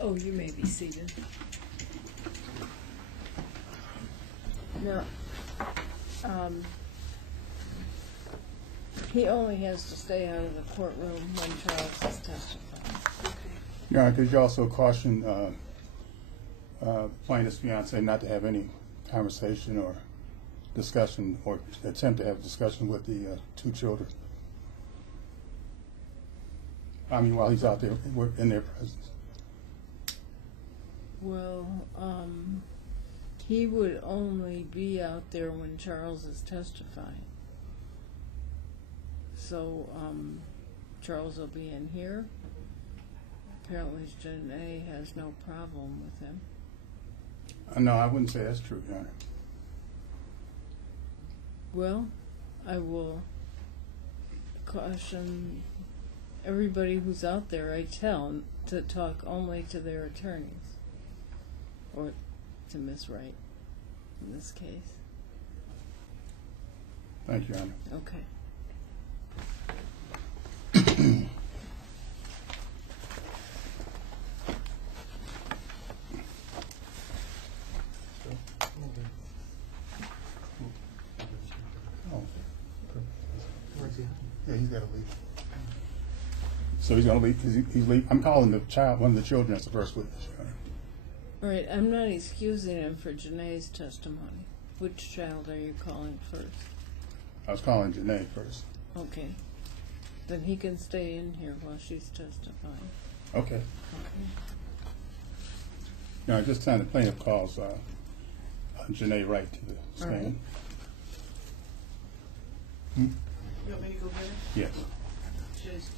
Oh, you may be seated. No. He only has to stay out of the courtroom when Charles is testifying. Yeah, because you also caution plaintiff's fiancé not to have any conversation or discussion or attempt to have discussion with the two children. I mean, while he's out there in their presence. Well, he would only be out there when Charles is testifying. So, Charles will be in here. Apparently, Janae has no problem with him. No, I wouldn't say that's true, Your Honor. Well, I will caution everybody who's out there, I tell, to talk only to their attorneys. Or to Miss Wright, in this case. Thank you, Your Honor. Okay. Yeah, he's got to leave. So he's going to leave because he's leaving. I'm calling the child, one of the children, as the first witness, Your Honor. All right, I'm not excusing him for Janae's testimony. Which child are you calling first? I was calling Janae first. Okay. Then he can stay in here while she's testifying. Okay. Okay. Now, at this time, the plaintiff calls Janae Wright to the stand. All right. Hmm? You want me to go get her? Yes.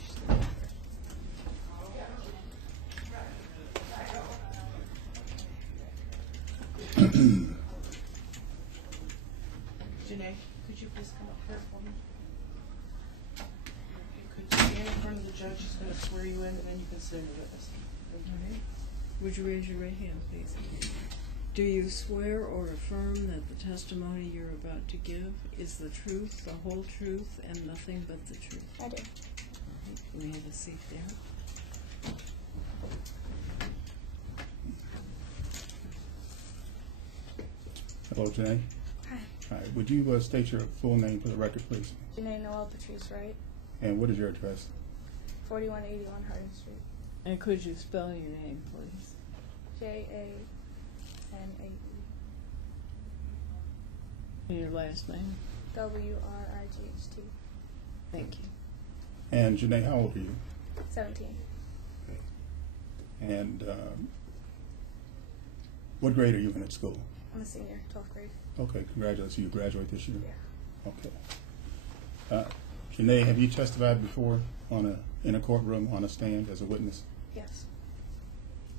Janae, could you please come up here for me? Could you stand in front of the judge? She's going to swear you in, and then you can say the witness. Thank you. All right. Would you raise your right hand, please? Do you swear or affirm that the testimony you're about to give is the truth, the whole truth, and nothing but the truth? I do. All right. You may have a seat there. Hello, Janae. Hi. All right. Would you state your full name for the record, please? Janae Noel Patrice Wright, And what is your address? 4181 Hardin Street. And could you spell your name, please? Janae. And your last name? WRIGHT. Thank you. And Janae, how old are you? 17. And what grade are you in at school? I'm a senior, 12th grade. Okay, congratulations. You graduate this year? Yeah. Okay. Janae, have you testified before in a courtroom on a stand as a witness? Yes.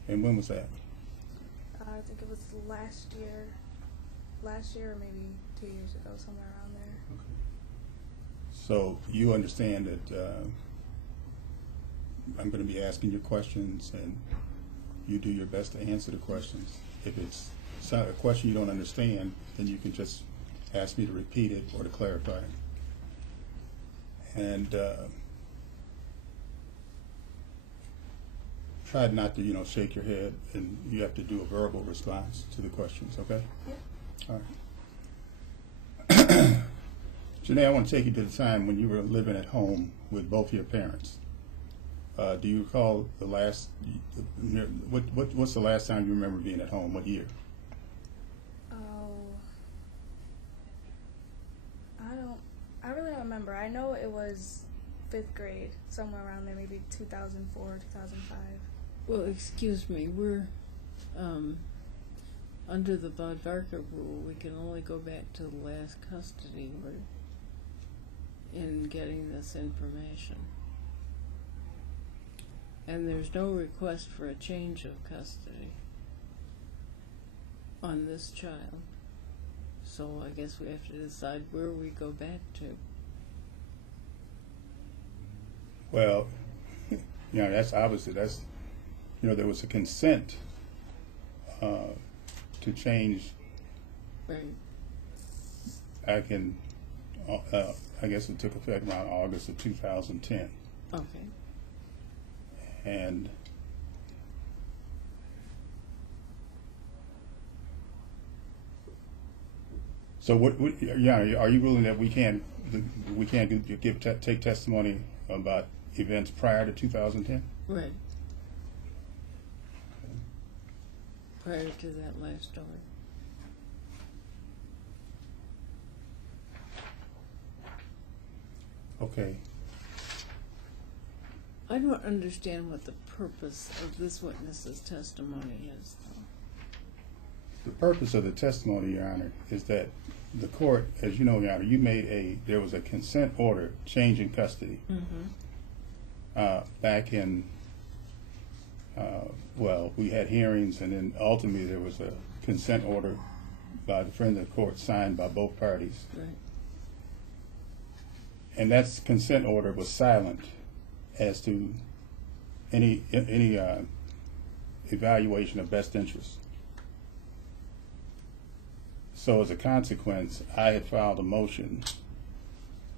And when was that? I think it was last year or maybe 2 years ago, somewhere around there. Okay. So you understand that I'm going to be asking you questions, and you do your best to answer the questions. If it's a question you don't understand, then you can just ask me to repeat it or to clarify it. And try not to, shake your head, and you have to do a verbal response to the questions, okay? Yeah. All right. Janae, I want to take you to the time when you were living at home with both your parents. Do you recall the last, what's the last time you remember being at home? What year? Oh, I really don't remember. I know it was 5th grade, somewhere around there, maybe 2004, 2005. Well, excuse me, we're under the Bodvarka rule. We can only go back to the last custody in getting this information. And there's no request for a change of custody on this child. So I guess we have to decide where we go back to. Well, that's obviously, there was a consent to change Right. back in, I guess it took effect around August of 2010. Okay. And So yeah, are you ruling that we can't take testimony about events prior to 2010? Right. Prior to that last story. Okay. I don't understand what the purpose of this witness's testimony is, though. The purpose of the testimony, Your Honor, is that the court, as you know, Your Honor, there was a consent order changing custody. Back in, we had hearings, and then ultimately there was a consent order by the friend of the court signed by both parties. Right. And that consent order was silent as to any evaluation of best interest. So as a consequence, I had filed a motion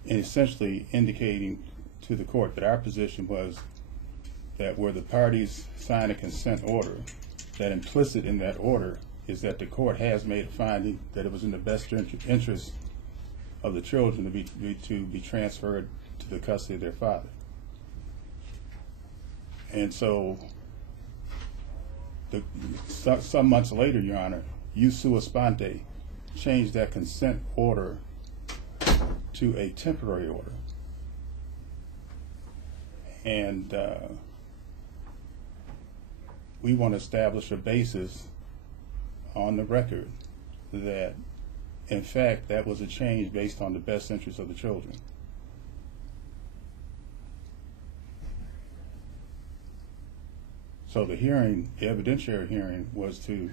essentially indicating to the court that our position was that where the parties sign a consent order, that implicit in that order is that the court has made a finding that it was in the best interest of the children to be transferred to the custody of their father. And so some months later, Your Honor, you sua sponte changed that consent order to a temporary order. And we want to establish a basis on the record that, in fact, that was a change based on the best interest of the children. So the hearing, the evidentiary hearing, was to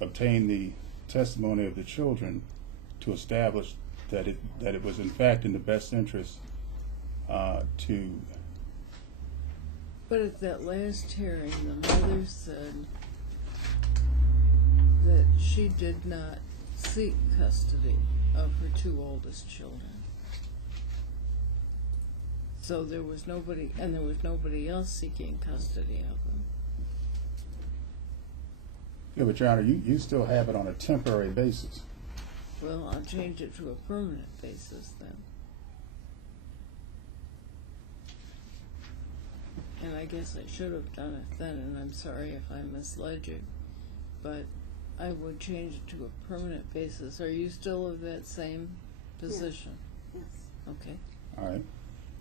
obtain the testimony of the children to establish that it was in fact in the best interest to. But at that last hearing, the mother said that she did not seek custody of her two oldest children. So there was nobody, and there was nobody else seeking custody of them. Yeah, but Your Honor, you still have it on a temporary basis. Well, I'll change it to a permanent basis then. And I guess I should have done it then, and I'm sorry if I misled you, but I would change it to a permanent basis. Are you still of that same position? Yes. Okay. All right.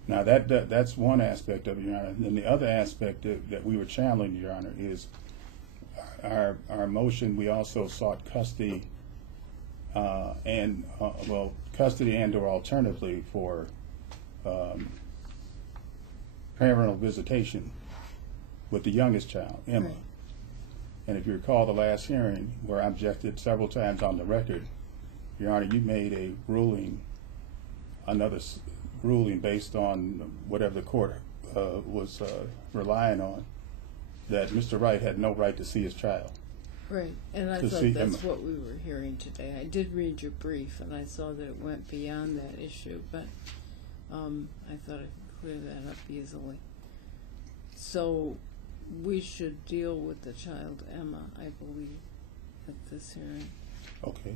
Now that's one aspect of it, Your Honor. And the other aspect that we were channeling, Your Honor, is our motion. We also sought custody custody and/or alternatively for parental visitation with the youngest child, Emma. Right. And if you recall the last hearing where I objected several times on the record, Your Honor, you made a ruling, another ruling based on whatever the court was relying on, that Mr. Wright had no right to see his child. Right, and I thought that's what we were hearing today. I did read your brief, and I saw that it went beyond that issue, but I thought I could clear that up easily. So we should deal with the child, Emma, I believe, at this hearing. Okay.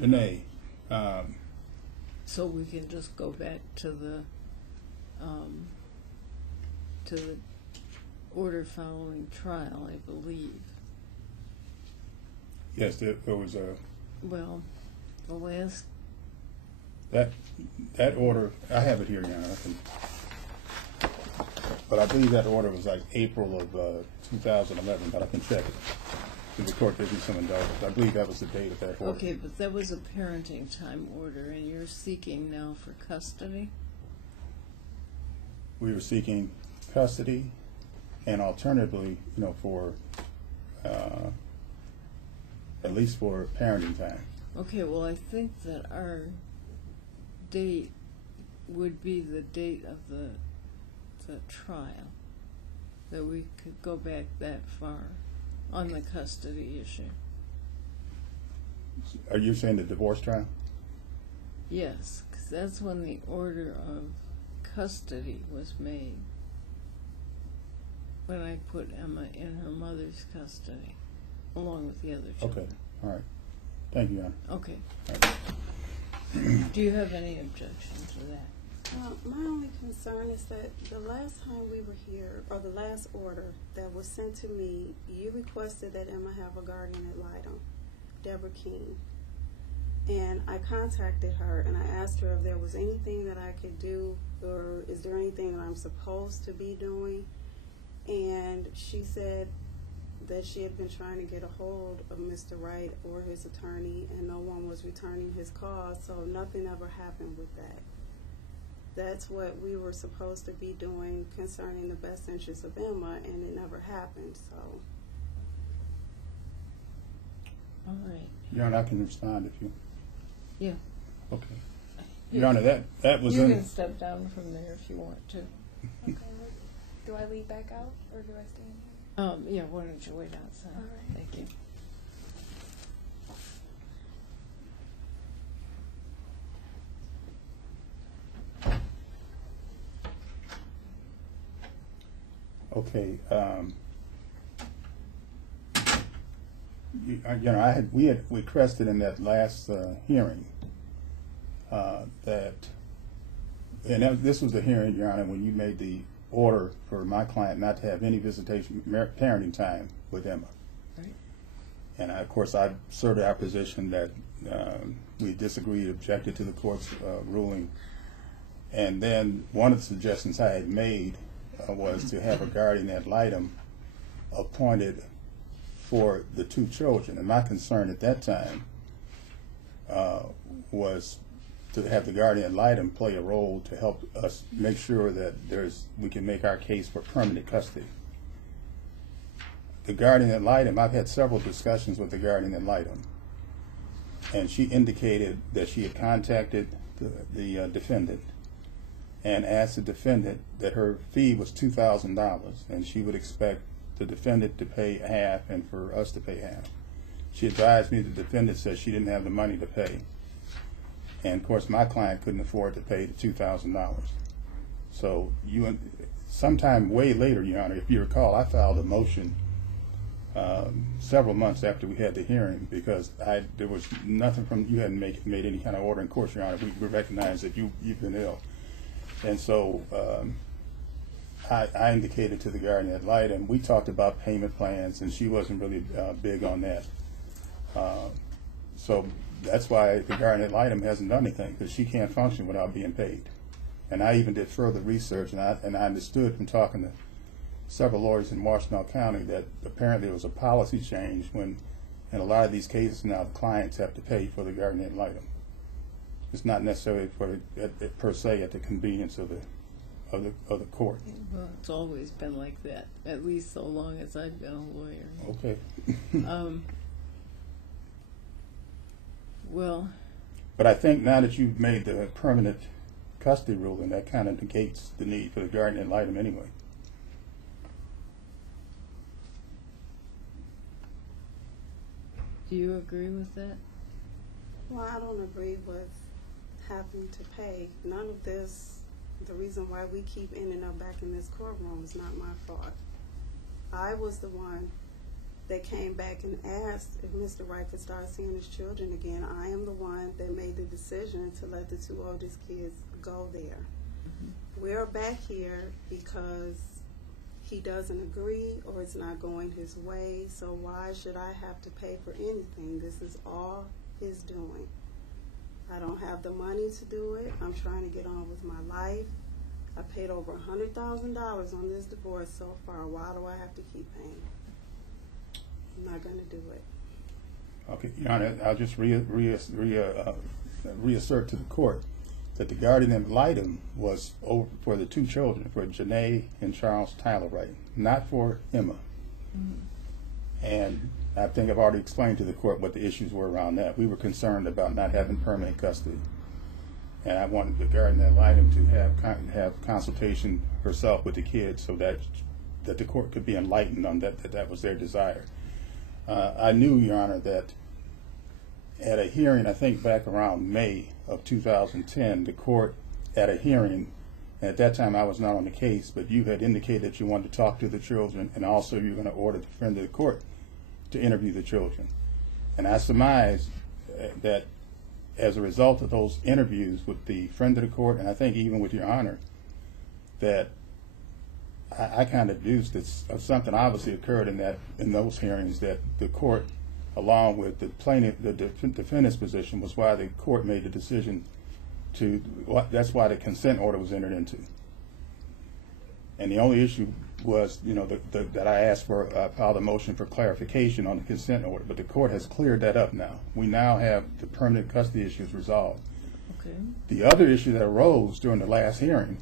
Janae. So we can just go back to the order following trial, I believe. Yes, there was a. Well, the last. That order, I have it here, Your Honor. But I believe that order was like April of 2011, but I can check it. If the court gives me some indulgence, I believe that was the date of that order. Okay, but that was a parenting time order, and you're seeking now for custody? We were seeking custody, and alternatively, for at least for parenting time. Okay, well, I think that our date would be the date of the trial, that we could go back that far on the custody issue. Are you saying the divorce trial? Yes, because that's when the order of custody was made. when I put Emma in her mother's custody, along with the other children. Okay, all right. Thank you, Your Honor. Okay. All right. Do you have any objection to that? My only concern is that the last time we were here, or the last order that was sent to me, you requested that Emma have a guardian ad litem, Deborah King. And I contacted her and I asked her if there was anything that I could do, or is there anything that I'm supposed to be doing? And she said that she had been trying to get a hold of Mr. Wright or his attorney, and no one was returning his calls, so nothing ever happened with that. That's what we were supposed to be doing concerning the best interests of Emma, and it never happened, so. All right. Your Honor, I can respond if you... Yeah. Okay. Your Honor, that was You in... can step down from there if you want to. Okay. Do I leave back out or do I stay in here? Yeah, why don't you wait outside? All right. Thank you. Okay. You know, we had requested in that last hearing that, and this was the hearing, Your Honor, when you made the order for my client not to have any visitation, parenting time with Emma. Right. And of course, I asserted our position that we disagreed, objected to the court's ruling. And then one of the suggestions I had made was to have a guardian ad litem appointed for the two children. And my concern at that time was to have the guardian ad litem play a role to help us make sure that we can make our case for permanent custody. The guardian ad litem, I've had several discussions with the guardian ad litem, and she indicated that she had contacted the defendant and asked the defendant that her fee was $2,000, and she would expect the defendant to pay half and for us to pay half. She advised me the defendant said she didn't have the money to pay. And of course, my client couldn't afford to pay the $2,000. So sometime way later, Your Honor, if you recall, I filed a motion several months after we had the hearing because there was nothing from you hadn't made any kind of order. In course, Your Honor, we recognize that you've been ill, and so I indicated to the guardian ad litem. We talked about payment plans, and she wasn't really big on that. So that's why the guardian ad litem hasn't done anything, because she can't function without being paid. And I even did further research, and I understood from talking to several lawyers in Washington County that apparently there was a policy change when, in a lot of these cases now, the clients have to pay for the guardian ad litem. It's not necessarily per se at the convenience of the court. Well, it's always been like that, at least so long as I've been a lawyer. Okay. Well, but I think now that you've made the permanent custody ruling, that kind of negates the need for the guardian ad litem anyway. do you agree with that? Well, I don't agree with having to pay. None of this, the reason why we keep ending up back in this courtroom is not my fault. I was the one that came back and asked if Mr. Wright could start seeing his children again. I am the one that made the decision to let the two oldest kids go there. Mm-hmm. We're back here because he doesn't agree or it's not going his way, so why should I have to pay for anything? This is all his doing. I don't have the money to do it. I'm trying to get on with my life. I paid over $100,000 on this divorce so far. Why do I have to keep paying? I'm not going to do it. Okay, Your Honor, I'll just reassert to the court that the guardian ad litem was over for the two children, for Janae and Charles Tyler Wright, not for Emma. Mm-hmm. And I think I've already explained to the court what the issues were around that. We were concerned about not having permanent custody, and I wanted the guardian ad litem to have consultation herself with the kids so that the court could be enlightened on that was their desire. I knew, Your Honor, that at a hearing, I think back around May of 2010, the court at a hearing At that time, I was not on the case, but you had indicated that you wanted to talk to the children, and also you were going to order the friend of the court to interview the children. And I surmise that as a result of those interviews with the friend of the court, and I think even with Your Honor, that I kind of deduced that something obviously occurred in those hearings, that the court, along with the defendant's position, was why the court made the decision that's why the consent order was entered into. And the only issue was, that I asked for, filed a motion for clarification on the consent order, but the court has cleared that up now. We now have the permanent custody issues resolved. Okay. The other issue that arose during the last hearing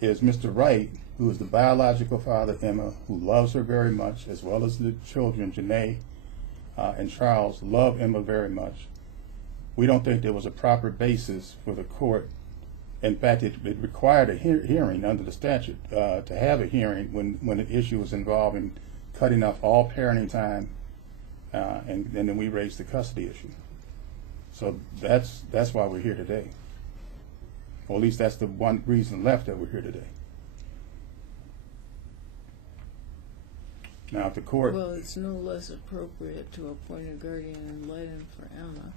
is Mr. Wright, who is the biological father of Emma, who loves her very much, as well as the children, Janae and Charles, love Emma very much. We don't think there was a proper basis for the court. In fact, it required a hearing under the statute to have a hearing when an issue was involving cutting off all parenting time, and then we raised the custody issue. So that's why we're here today. Or at least that's the one reason left that we're here today. Now, if the court... Well, it's no less appropriate to appoint a guardian ad litem for Emma.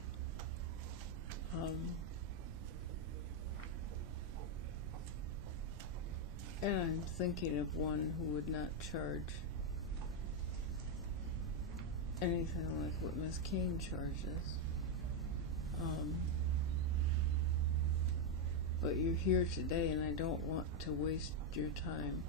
And I'm thinking of one who would not charge anything like what Ms. Kane charges. But you're here today, and I don't want to waste your time.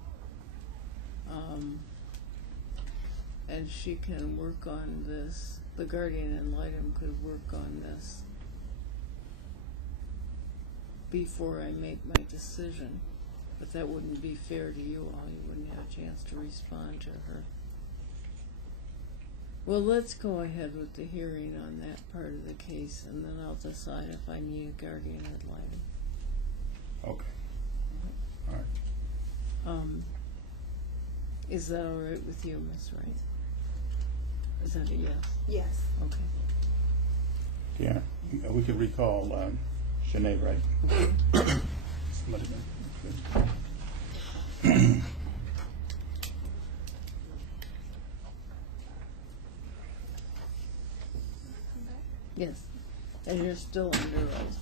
And she can work on this. The guardian ad litem could work on this before I make my decision. But that wouldn't be fair to you all. You wouldn't have a chance to respond to her. Well, let's go ahead with the hearing on that part of the case, and then I'll decide if I need a guardian ad litem. Okay. All right. Is that all right with you, Ms. Wright? Is that a yes? Yes. Okay. Yeah, we could recall Janae, right? Somebody there. Yes. And you're still under oath.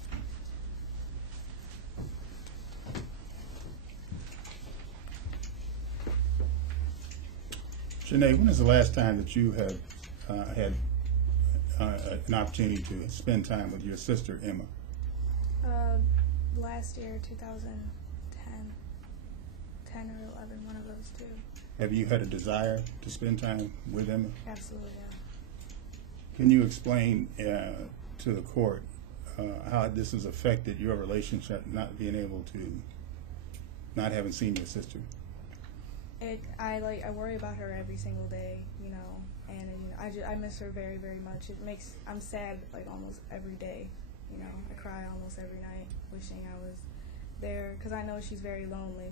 Janae, when is the last time that you have had an opportunity to spend time with your sister, Emma? Last year, 2010, 10 or 11, one of those two. Have you had a desire to spend time with Emma? Absolutely, yeah. Can you explain to the court how this has affected your relationship, not being able to, not having seen your sister? I worry about her every single day, and I miss her very, very much. I'm sad almost every day, I cry almost every night, wishing I was there, because I know she's very lonely.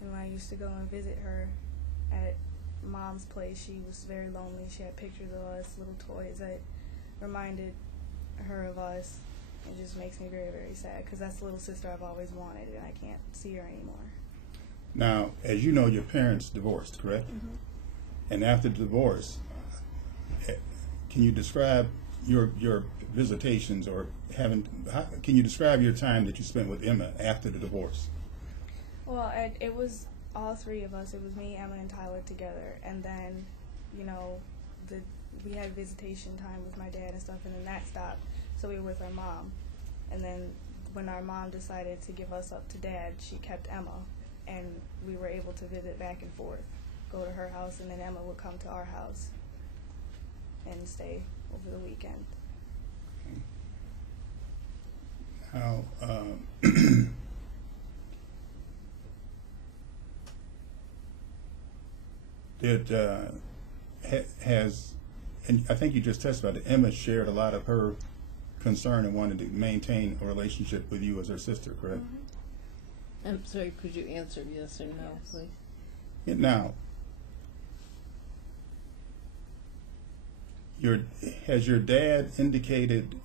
And when I used to go and visit her at Mom's place, she was very lonely. She had pictures of us, little toys that reminded her of us. It just makes me very, very sad, because that's the little sister I've always wanted, and I can't see her anymore. Now, as you know, your parents divorced, correct? Mm-hmm. And after the divorce, can you describe your visitations, or can you describe your time that you spent with Emma after the divorce? Well, it was all three of us. It was me, Emma, and Tyler together. And then, we had visitation time with my dad and stuff, and then that stopped. So we were with our mom. And then when our mom decided to give us up to Dad, she kept Emma. And we were able to visit back and forth, go to her house, and then Emma would come to our house and stay over the weekend. Now, and I think you just testified that Emma shared a lot of her concern and wanted to maintain a relationship with you as her sister, correct? Mm-hmm. I'm sorry, could you answer yes or no, Yes. please? Now, has your dad indicated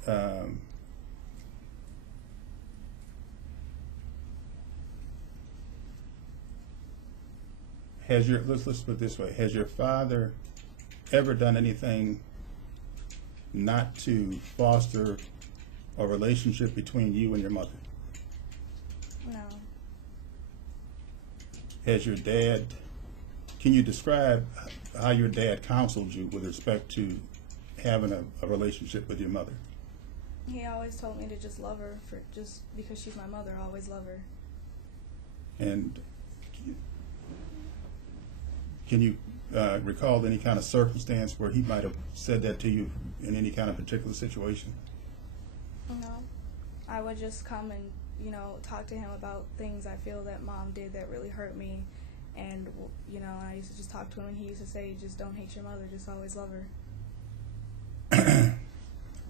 let's put it this way, has your father ever done anything not to foster a relationship between you and your mother? No. Has your dad, can you describe how your dad counseled you with respect to having a relationship with your mother? He always told me to just love her, for just because she's my mother, I'll always love her. And can you recall any kind of circumstance where he might have said that to you in any kind of particular situation? No. I would just come and, talk to him about things I feel that Mom did that really hurt me. And, I used to just talk to him, and he used to say, just don't hate your mother, just always love her.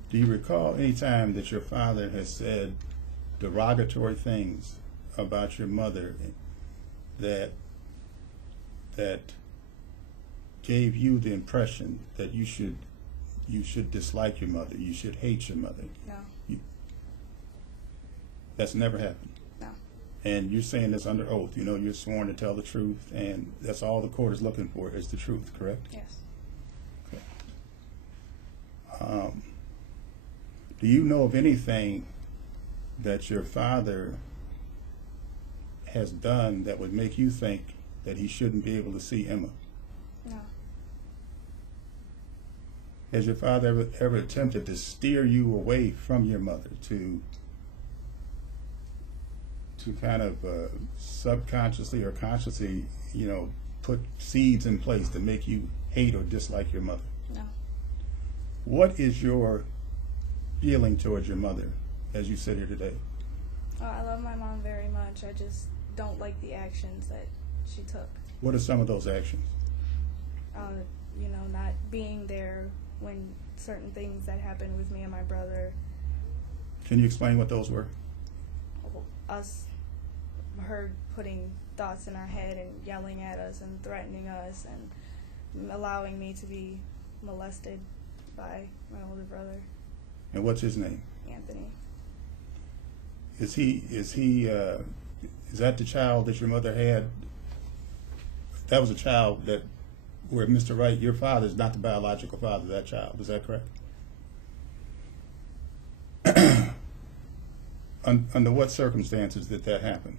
Do you recall any time that your father has said derogatory things about your mother that gave you the impression that you should dislike your mother, you should hate your mother? No. That's never happened? No. And you're saying this under oath, you're sworn to tell the truth, and that's all the court is looking for is the truth, correct? Yes. Okay. Do you know of anything that your father has done that would make you think that he shouldn't be able to see Emma? No. Has your father ever attempted to steer you away from your mother, to kind of subconsciously or consciously, put seeds in place to make you hate or dislike your mother? No. What is your feeling towards your mother as you sit here today? Oh, I love my mom very much. I just don't like the actions that she took. What are some of those actions? Not being there when certain things that happened with me and my brother. Can you explain what those were? Her putting thoughts in our head and yelling at us and threatening us and allowing me to be molested by my older brother. And what's his name? Anthony. Is that the child that your mother had? That was a child where Mr. Wright, your father, is not the biological father of that child. Is that correct? Under what circumstances did that happen?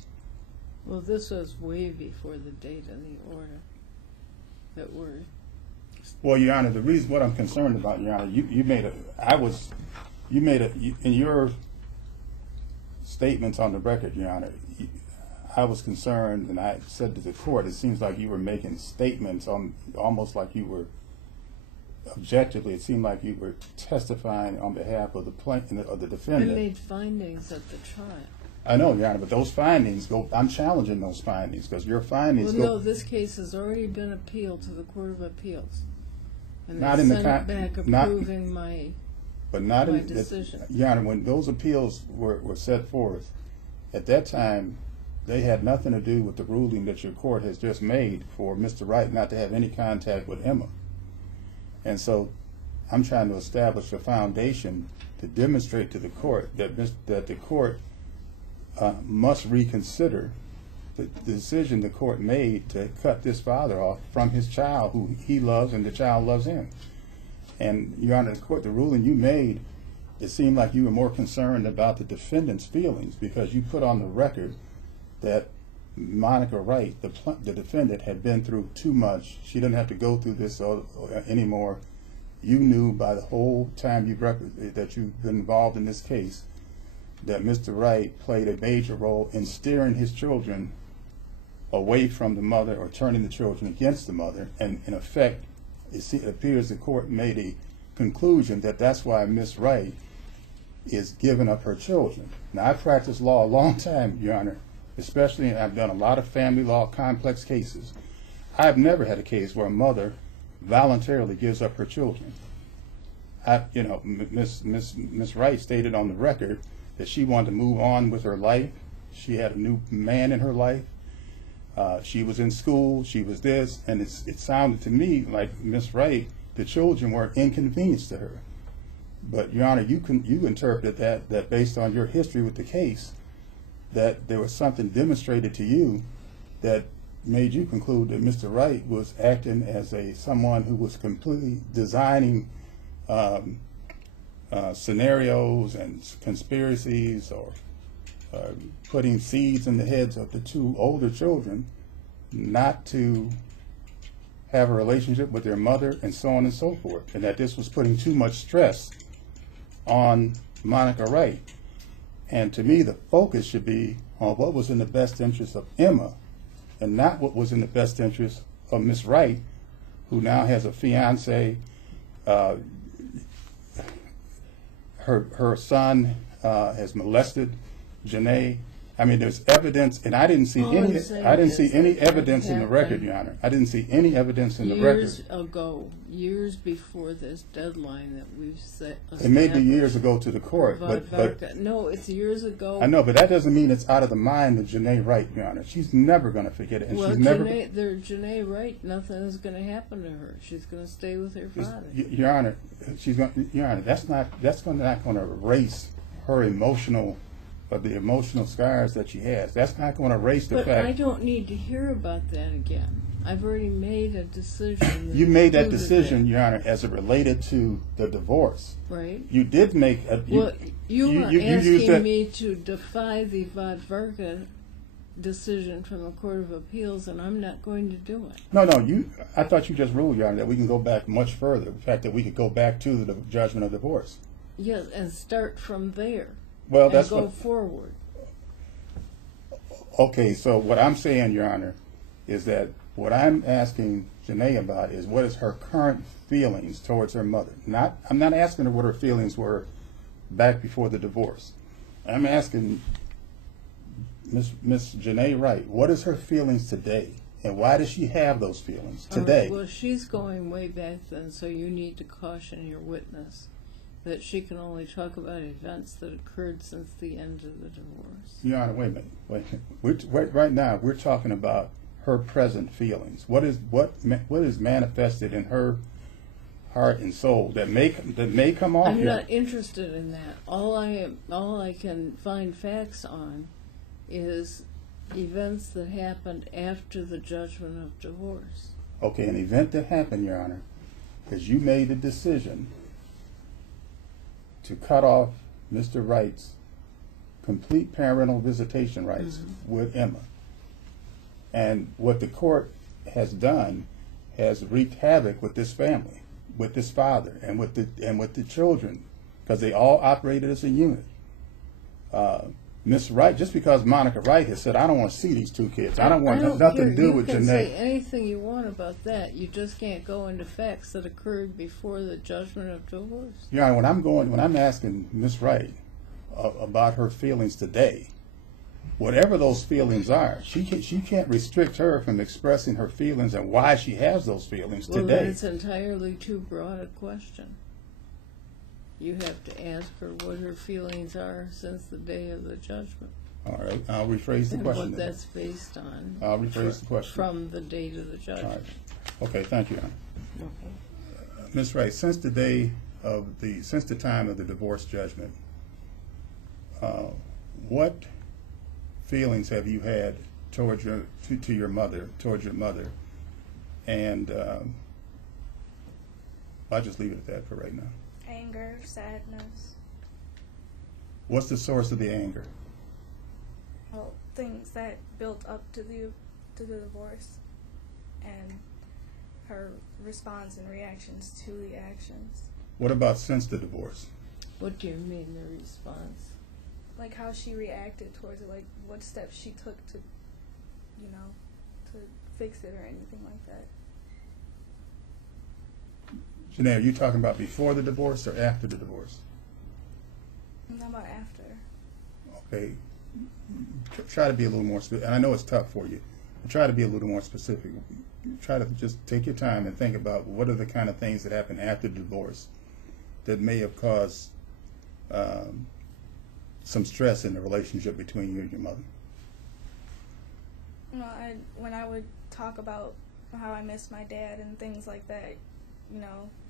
Well, this was way before the date of the order that were. Well, Your Honor, the reason what I'm concerned about, Your Honor, in your statements on the record, Your Honor, I was concerned, and I said to the court, it seems like you were making statements almost like you were objectively. It seemed like you were testifying on behalf of the defendant. I made findings at the trial. I know, Your Honor, but those findings I'm challenging those findings because your findings no, this case has already been appealed to the Court of Appeals. And not they in sent the it back approving my decision. Your Honor, when those appeals were set forth, at that time, they had nothing to do with the ruling that your court has just made for Mr. Wright not to have any contact with Emma. And so I'm trying to establish a foundation to demonstrate to the court that the court must reconsider the decision the court made to cut this father off from his child, who he loves and the child loves him. And, Your Honor, the ruling you made, it seemed like you were more concerned about the defendant's feelings because you put on the record that Monica Wright, the defendant, had been through too much. She didn't have to go through this anymore. You knew by the whole time that you've been involved in this case that Mr. Wright played a major role in steering his children away from the mother or turning the children against the mother. And in effect, it appears the court made a conclusion that that's why Miss Wright is giving up her children. Now, I practiced law a long time, Your Honor, especially I've done a lot of family law complex cases. I've never had a case where a mother voluntarily gives up her children. Miss Wright stated on the record that she wanted to move on with her life. She had a new man in her life. She was in school. She was this, and it sounded to me like Miss Wright, the children were inconvenience to her. But Your Honor, you interpreted that based on your history with the case, that there was something demonstrated to you that made you conclude that Mr. Wright was acting as someone who was completely designing scenarios and conspiracies, or putting seeds in the heads of the two older children not to have a relationship with their mother, and so on and so forth, and that this was putting too much stress on Monica Wright. And to me, the focus should be on what was in the best interest of Emma, and not what was in the best interest of Miss Wright, who now has a fiance. Her son has molested Janae. I mean, there's evidence, and I didn't see any evidence in the record, Your Honor. I didn't see any evidence in the record. Years ago, years before this deadline that we've set. It may be years ago to the court, but no, it's years ago. I know, but that doesn't mean it's out of the mind of Janae Wright, Your Honor. She's never going to forget it, and well, she's never. Janae Wright, nothing is going to happen to her. She's going to stay with her father. Your Honor, Your Honor, that's not going to erase her emotional. But the emotional scars that she has, that's not going to erase the fact. But I don't need to hear about that again. I've already made a decision. You made that decision, Your Honor, as it related to the divorce. Right. You did make a. You are asking me to defy the Vodvarka decision from the Court of Appeals, and I'm not going to do it. No. I thought you just ruled, Your Honor, that we can go back much further. The fact that we could go back to the judgment of divorce. Yes, and start from there. Well, and that's go forward. Okay, so what I'm saying, Your Honor, is that what I'm asking Janae about is what is her current feelings towards her mother. I'm not asking her what her feelings were back before the divorce. I'm asking Miss Janae Wright, what is her feelings today, and why does she have those feelings today? Well, she's going way back then, so you need to caution your witness that she can only talk about events that occurred since the end of the divorce. Your Honor, wait a minute. Right now, we're talking about her present feelings. What is manifested in her heart and soul that may come off? I'm not interested in that. All I can find facts on is events that happened after the judgment of divorce. Okay, an event that happened, Your Honor, is you made a decision to cut off Mr. Wright's complete parental visitation rights with Emma. And what the court has done has wreaked havoc with this family, with this father, and with the children, because they all operated as a unit. Miss Wright, just because Monica Wright has said, I don't want to see these two kids. I don't want nothing to do with Janae. You can say anything you want about that. You just can't go into facts that occurred before the judgment of divorce. Yeah, when I'm asking Miss Wright about her feelings today, whatever those feelings are, she can't restrict her from expressing her feelings and why she has those feelings today. Well, it's entirely too broad a question. You have to ask her what her feelings are since the day of the judgment. All right, I'll rephrase the question. And what that's based on. I'll rephrase the question. From the date of the judgment. All right. Okay, thank you, Anna. Okay. Ms. Wright, since the time of the divorce judgment, what feelings have you had towards your mother? And I'll just leave it at that for right now. Anger, sadness. What's the source of the anger? Well, things that built up to the divorce, and her response and reactions to the actions. What about since the divorce? What do you mean, the response? Like how she reacted towards it, like what steps she took to fix it or anything like that. Janae, are you talking about before the divorce or after the divorce? I'm talking about after. Okay. Try to be a little more specific. And I know it's tough for you. But try to be a little more specific. Try to just take your time and think about what are the kind of things that happened after the divorce that may have caused some stress in the relationship between you and your mother. Well, when I would talk about how I miss my dad and things like that,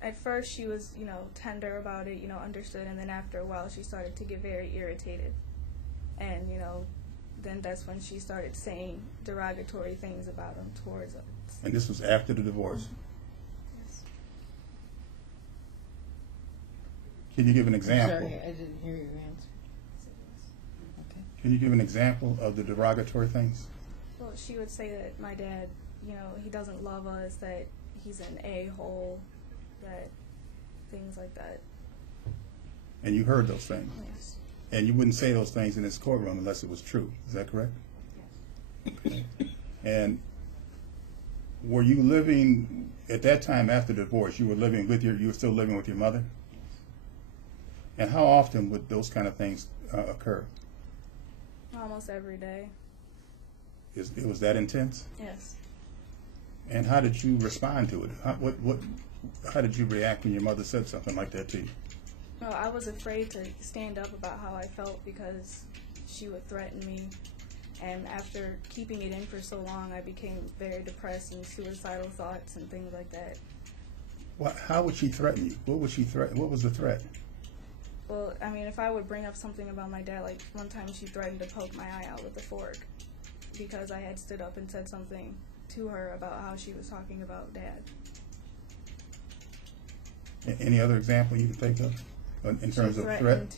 at first she was, tender about it, understood, and then after a while she started to get very irritated and, then that's when she started saying derogatory things about him towards us. And this was after the divorce. Yes. Can you give an example? Sorry, I didn't hear your answer. Okay. Can you give an example of the derogatory things? Well, she would say that my dad, you know, he doesn't love us, that he's an a-hole, that things like that. And you heard those things? Yes. And you wouldn't say those things in this courtroom unless it was true. Is that correct? Yes. Okay. And were you living at that time after the divorce? You were still living with your mother? And how often would those kind of things occur? Almost every day. It was that intense? Yes. And how did you respond to it? How did you react when your mother said something like that to you? No, I was afraid to stand up about how I felt because she would threaten me. And after keeping it in for so long, I became very depressed and suicidal thoughts and things like that. How would she threaten you? What would she threaten? What was the threat? Well, I mean, if I would bring up something about my dad, like one time she threatened to poke my eye out with a fork because I had stood up and said something to her about how she was talking about Dad. Any other example you can think of in terms of threat?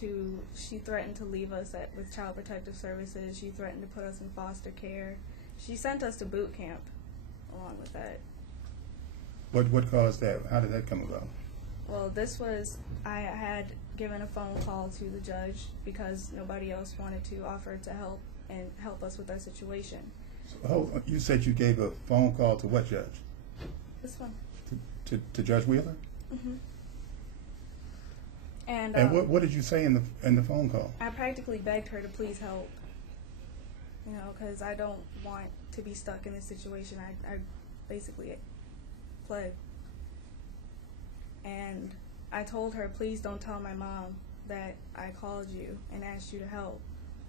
She threatened to leave us with Child Protective Services. She threatened to put us in foster care. She sent us to boot camp along with that. What caused that? How did that come about? Well, I had given a phone call to the judge because nobody else wanted to offer to help us with our situation. So, you said you gave a phone call to what judge? This one. To Judge Wheeler? Mm-hmm. And what did you say in the phone call? I practically begged her to please help. You know, because I don't want to be stuck in this situation. I basically pled. And I told her, please don't tell my mom that I called you and asked you to help.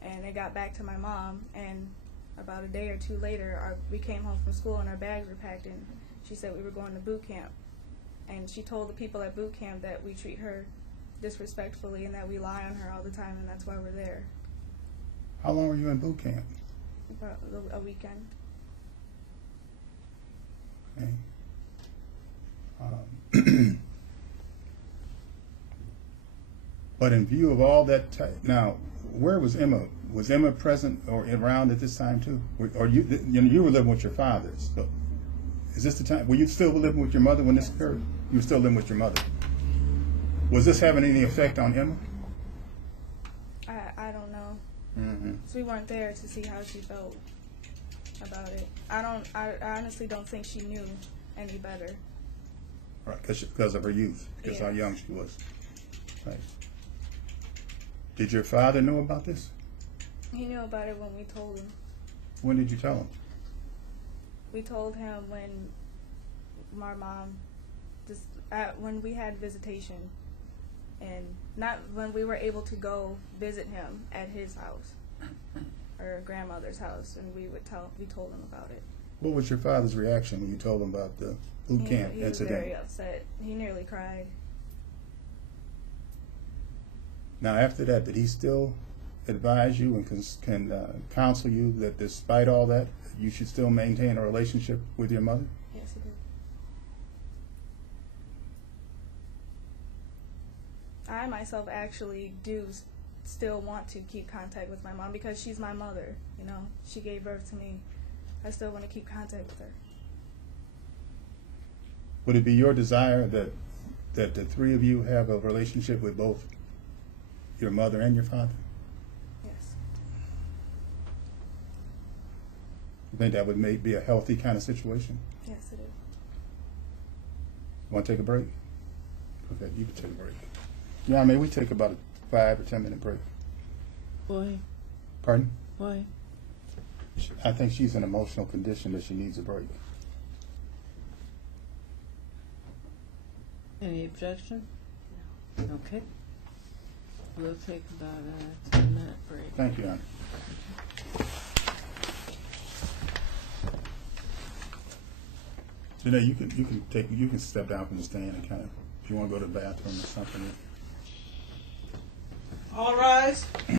And it got back to my mom, and about a day or two later, we came home from school and our bags were packed, and she said we were going to boot camp. And she told the people at boot camp that we treat her disrespectfully and that we lie on her all the time, and that's why we're there. How long were you in boot camp? About a weekend. Okay. But in view of all that, now, where was Emma? Was Emma present or around at this time too? Or you were living with your father? So is this the time? Were you still living with your mother when this occurred? You were still living with your mother. Was this having any effect on Emma? I don't know. Mm-hmm. So we weren't there to see how she felt about it. I honestly don't think she knew any better. Right, because of her youth, because how young she was. Right. Did your father know about this? He knew about it when we told him. When did you tell him? We told him when my mom, when we had visitation, and not when we were able to go visit him at his house or grandmother's house, and we told him about it. What was your father's reaction when you told him about the boot camp He was incident? very upset. He nearly cried. Now, after that, did he still advise you and can counsel you that despite all that, you should still maintain a relationship with your mother? Yes, he did. I myself actually do still want to keep contact with my mom because she's my mother. You know, she gave birth to me. I still want to keep contact with her. Would it be your desire that the three of you have a relationship with both your mother and your father? Yes. You think that would be a healthy kind of situation? Yes, it is. Want to take a break? Okay, you can take a break. Yeah, may we take about a 5 or 10 minute break? Why? Pardon? Why? I think she's in an emotional condition that she needs a break. Any objection? No. Okay. We'll take about a 10-minute break. Thank you, Anna. Janae, you can step down from the stand and kind of, if you want to go to the bathroom or something. All rise.